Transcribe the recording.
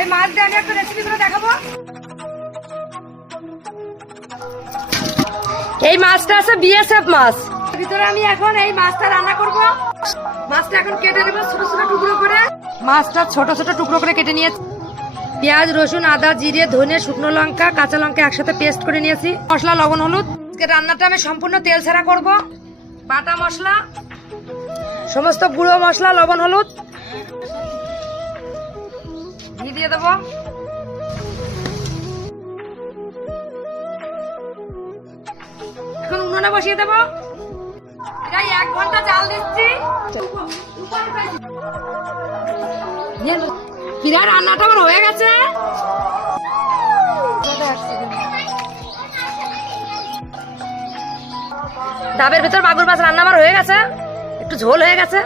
এই মাছ দিয়ে আমি একটা রেসিপি করে দেখাবো। এই মাছটা আছে বিএসএফ মাছ। ভিতরে আমি এখন এই মাছটা রান্না করব। মাছটা এখন কেটে নেব ছোট ছোট টুকরো করে। মাছটা ছোট ছোট টুকরো করে কেটে নিয়েছি। পেঁয়াজ, রসুন, আদা, জিরে, ধনে, শুকনো লঙ্কা, কাঁচা লঙ্কা একসাথে পেস্ট করে নিয়েছি। মশলা, লবণ, হলুদ। আজকে রান্নাটা আমি সম্পূর্ণ তেল ছাড়া করব। বাটা মশলা, সমস্ত গুঁড়ো মশলা, লবণ, হলুদ, ঘি দিয়ে দেবো। এখন উনুনে বসিয়ে দেবো। এটা 1 ঘন্টা জাল দিচ্ছি। প্রায় রান্নাটা আমার হয়ে গেছে। ডাবের ভিতর মাগুর মাছ রান্না আমার হয়ে গেছে, একটু ঝোল হয়ে গেছে।